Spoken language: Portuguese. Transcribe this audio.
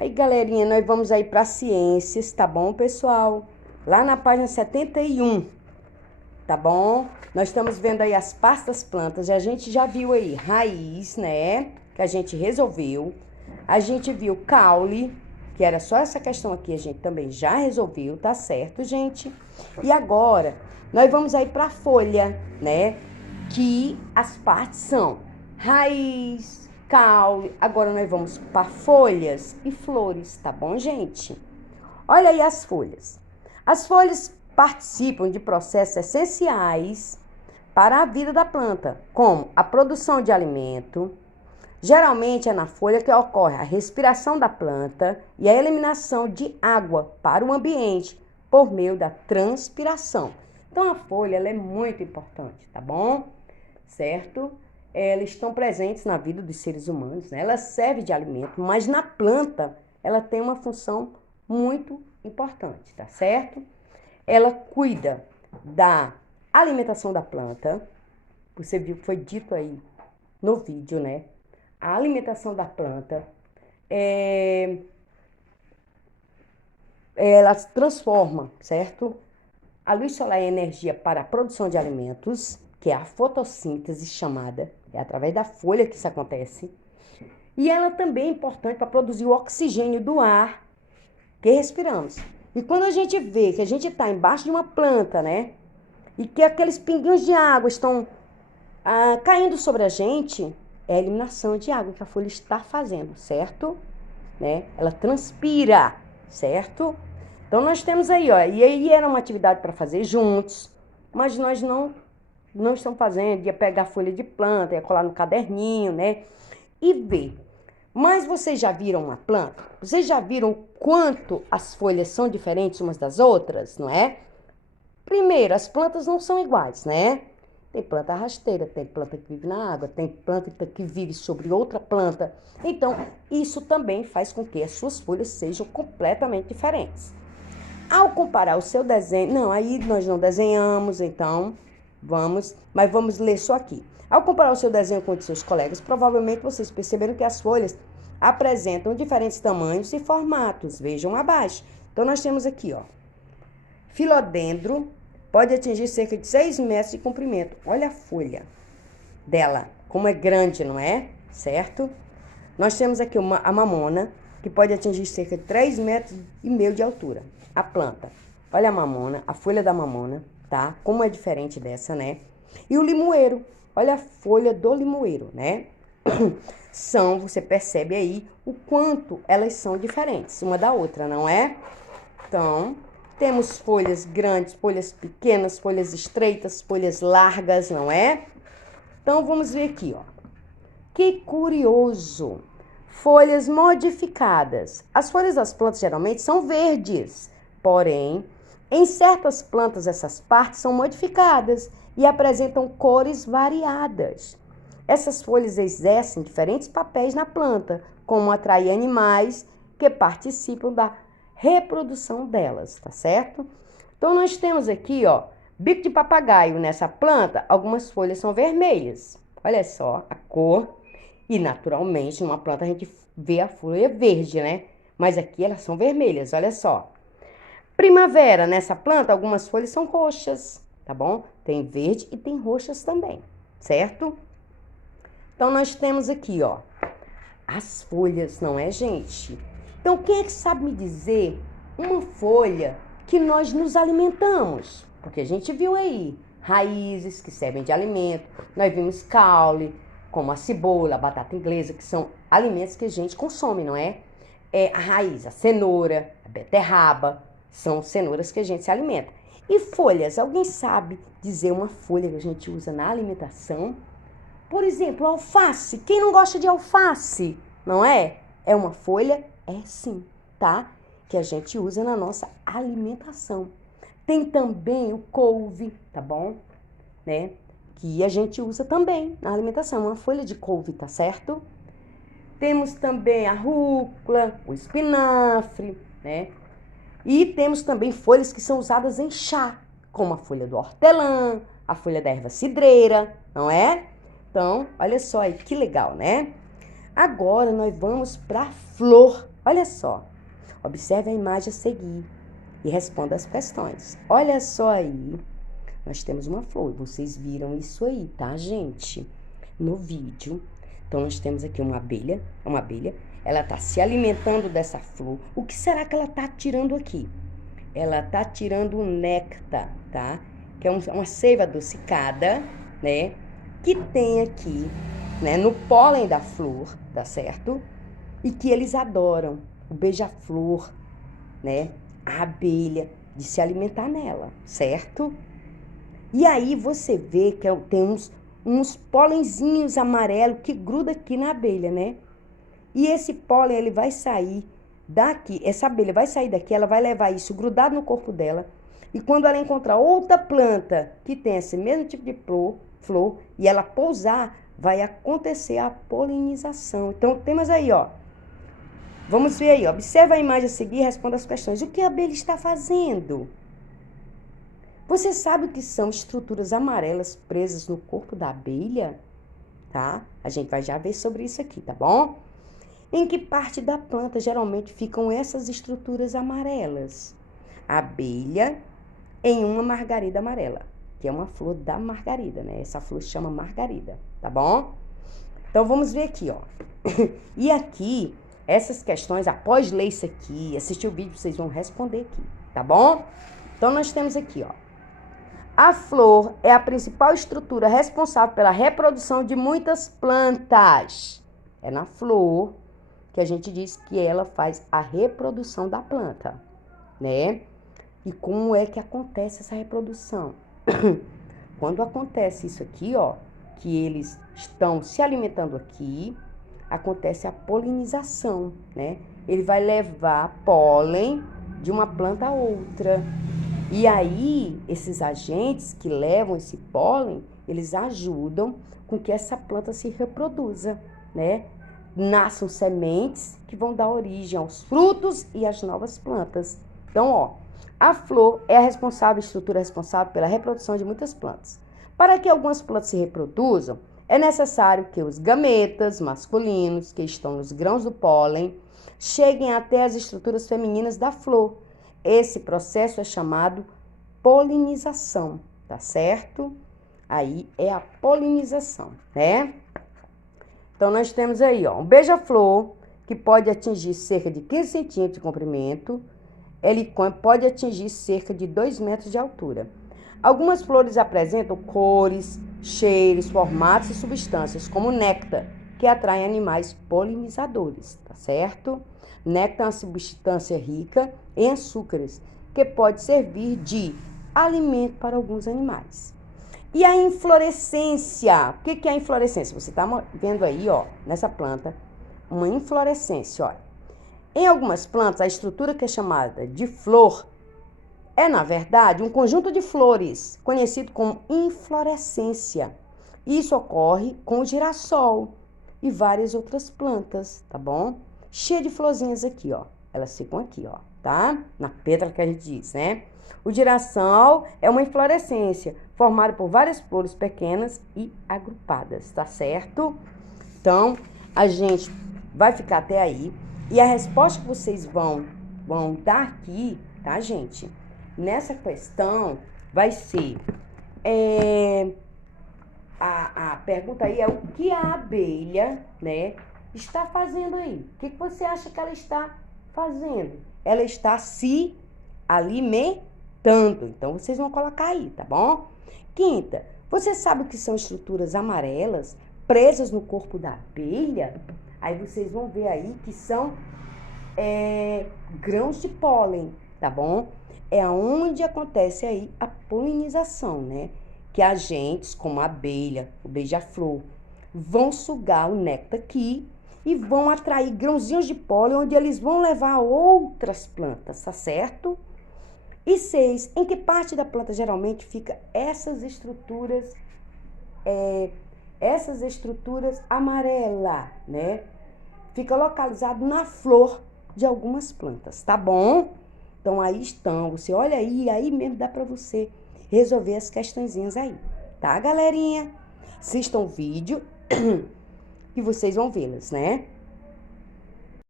Aí, galerinha, nós vamos aí para ciências, tá bom, pessoal? Lá na página 71, tá bom? Nós estamos vendo aí as partes das plantas. A gente já viu aí raiz, né? Que a gente resolveu. A gente viu caule, que era só essa questão aqui, a gente também já resolveu, tá certo, gente? E agora, nós vamos aí para a folha, né? Que as partes são raiz, caule. Agora nós vamos para folhas e flores, tá bom, gente? Olha aí as folhas. As folhas participam de processos essenciais para a vida da planta, como a produção de alimento. Geralmente é na folha que ocorre a respiração da planta e a eliminação de água para o ambiente por meio da transpiração. Então a folha ela é muito importante, tá bom? Certo? Elas estão presentes na vida dos seres humanos, né? Ela serve de alimento, mas na planta ela tem uma função muito importante, tá certo? Ela cuida da alimentação da planta. Você viu que foi dito aí no vídeo, né? A alimentação da planta, ela transforma, certo? A luz solar é energia para a produção de alimentos, que é a fotossíntese chamada, é através da folha que isso acontece. E ela também é importante para produzir o oxigênio do ar que respiramos. E quando a gente vê que a gente está embaixo de uma planta, né? E que aqueles pinguinhos de água estão caindo sobre a gente, é a eliminação de água que a folha está fazendo, certo? Né? Ela transpira, certo? Então nós temos aí, ó, e aí era uma atividade para fazer juntos, mas nós não estamos fazendo, ia pegar folha de planta, ia colar no caderninho, né? E ver. Mas vocês já viram uma planta? Vocês já viram quanto as folhas são diferentes umas das outras, não é? Primeiro, as plantas não são iguais, né? Tem planta rasteira, tem planta que vive na água, tem planta que vive sobre outra planta. Então, isso também faz com que as suas folhas sejam completamente diferentes. Ao comparar o seu desenho... Não, aí nós não desenhamos, então mas vamos ler só aqui. Ao comparar o seu desenho com o de seus colegas, provavelmente vocês perceberam que as folhas apresentam diferentes tamanhos e formatos. Vejam abaixo. Então, nós temos aqui, ó. Filodendro pode atingir cerca de 6 metros de comprimento. Olha a folha dela, como é grande, não é? Certo? Nós temos aqui a mamona, que pode atingir cerca de 3,5 metros de altura. A planta. Olha a mamona, a folha da mamona, tá? Como é diferente dessa, né? E o limoeiro. Olha a folha do limoeiro, né? Você percebe aí o quanto elas são diferentes uma da outra, não é? Então, temos folhas grandes, folhas pequenas, folhas estreitas, folhas largas, não é? Então, vamos ver aqui, ó. Que curioso! Folhas modificadas. As folhas das plantas geralmente são verdes, porém, em certas plantas essas partes são modificadas e apresentam cores variadas. Essas folhas exercem diferentes papéis na planta, como atrair animais que participam da reprodução delas, tá certo? Então, nós temos aqui, ó, bico de papagaio nessa planta, algumas folhas são vermelhas. Olha só a cor. E, naturalmente, numa planta a gente vê a folha verde, né? Mas aqui elas são vermelhas, olha só. Primavera, nessa planta, algumas folhas são roxas, tá bom? Tem verde e tem roxas também, certo? Então, nós temos aqui, ó, as folhas, não é, gente? Então, quem é que sabe me dizer uma folha que nós nos alimentamos? Porque a gente viu aí raízes que servem de alimento, nós vimos caule, como a cebola, a batata inglesa, que são alimentos que a gente consome, não é? A raiz, a cenoura, a beterraba, são cenouras que a gente se alimenta. E folhas, alguém sabe dizer uma folha que a gente usa na alimentação? Por exemplo, alface. Quem não gosta de alface, não é? É uma folha? É sim, tá? Que a gente usa na nossa alimentação. Tem também o couve, tá bom? Né? Que a gente usa também na alimentação, uma folha de couve, tá certo? Temos também a rúcula, o espinafre, né? E temos também folhas que são usadas em chá, como a folha do hortelã, a folha da erva cidreira, não é? Então, olha só aí, que legal, né? Agora nós vamos para a flor. Olha só. Observe a imagem a seguir e responda as questões. Olha só aí. Nós temos uma flor. Vocês viram isso aí, tá, gente? No vídeo. Então, nós temos aqui uma abelha. Ela está se alimentando dessa flor. O que será que ela está tirando aqui? Ela está tirando o néctar, tá? Que é uma seiva adocicada, né? Que tem aqui, né? No pólen da flor, tá certo? E que eles adoram. O beija-flor, né? A abelha, de se alimentar nela, certo? E aí você vê que tem uns pólenzinhos amarelos que gruda aqui na abelha, né? E esse pólen, ele vai sair daqui, essa abelha vai sair daqui, ela vai levar isso grudado no corpo dela. E quando ela encontrar outra planta que tem esse mesmo tipo de flor e ela pousar, vai acontecer a polinização. Então, temos aí, ó. Vamos ver aí, ó. Observa a imagem a seguir e responda as questões. O que a abelha está fazendo? Você sabe o que são estruturas amarelas presas no corpo da abelha? Tá? A gente vai já ver sobre isso aqui, tá bom? Em que parte da planta geralmente ficam essas estruturas amarelas? A abelha em uma margarida amarela, que é uma flor da margarida, né? Essa flor se chama margarida, tá bom? Então, vamos ver aqui, ó. E aqui, essas questões, após ler isso aqui, assistir o vídeo, vocês vão responder aqui, tá bom? Então, nós temos aqui, ó. A flor é a principal estrutura responsável pela reprodução de muitas plantas. É na flor que a gente diz que ela faz a reprodução da planta, né? E como é que acontece essa reprodução? Quando acontece isso aqui, ó, que eles estão se alimentando aqui, acontece a polinização, né? Ele vai levar pólen de uma planta a outra. E aí, esses agentes que levam esse pólen, eles ajudam com que essa planta se reproduza, né? Nasçam sementes que vão dar origem aos frutos e às novas plantas. Então, ó, a flor é a estrutura responsável pela reprodução de muitas plantas. Para que algumas plantas se reproduzam, é necessário que os gametas masculinos, que estão nos grãos do pólen, cheguem até as estruturas femininas da flor. Esse processo é chamado polinização, tá certo? Aí é a polinização, né? Então, nós temos aí, ó, um beija-flor que pode atingir cerca de 15 centímetros de comprimento. Ele pode atingir cerca de 2 metros de altura. Algumas flores apresentam cores, cheiros, formatos e substâncias, como néctar, que atraem animais polinizadores, tá certo? Néctar é uma substância rica em açúcares, que pode servir de alimento para alguns animais. E a inflorescência? O que é a inflorescência? Você está vendo aí, ó, nessa planta, uma inflorescência, olha. Em algumas plantas, a estrutura que é chamada de flor é, na verdade, um conjunto de flores, conhecido como inflorescência. Isso ocorre com o girassol e várias outras plantas, tá bom? Cheia de florzinhas aqui, ó. Elas ficam aqui, ó, tá? Na pedra que a gente diz, né? O girassol é uma inflorescência formada por várias flores pequenas e agrupadas, tá certo? Então, a gente vai ficar até aí. E a resposta que vocês vão dar aqui, tá, gente? Nessa questão vai ser... A pergunta aí é o que a abelha, né, está fazendo aí? O que você acha que ela está fazendo? Ela está se alimentando. Então, vocês vão colocar aí, tá bom? Quinta, você sabe o que são estruturas amarelas presas no corpo da abelha? Aí vocês vão ver aí que são grãos de pólen, tá bom? É onde acontece aí a polinização, né? Que agentes como a abelha, o beija-flor, vão sugar o néctar aqui e vão atrair grãozinhos de pólen, onde eles vão levar a outras plantas, tá certo? E 6, em que parte da planta geralmente fica essas estruturas amarelas, né? Fica localizado na flor de algumas plantas, tá bom? Então, aí estão, você olha aí mesmo dá para você resolver as questõezinhas aí, tá, galerinha? Assistam o vídeo que vocês vão vê-las, né?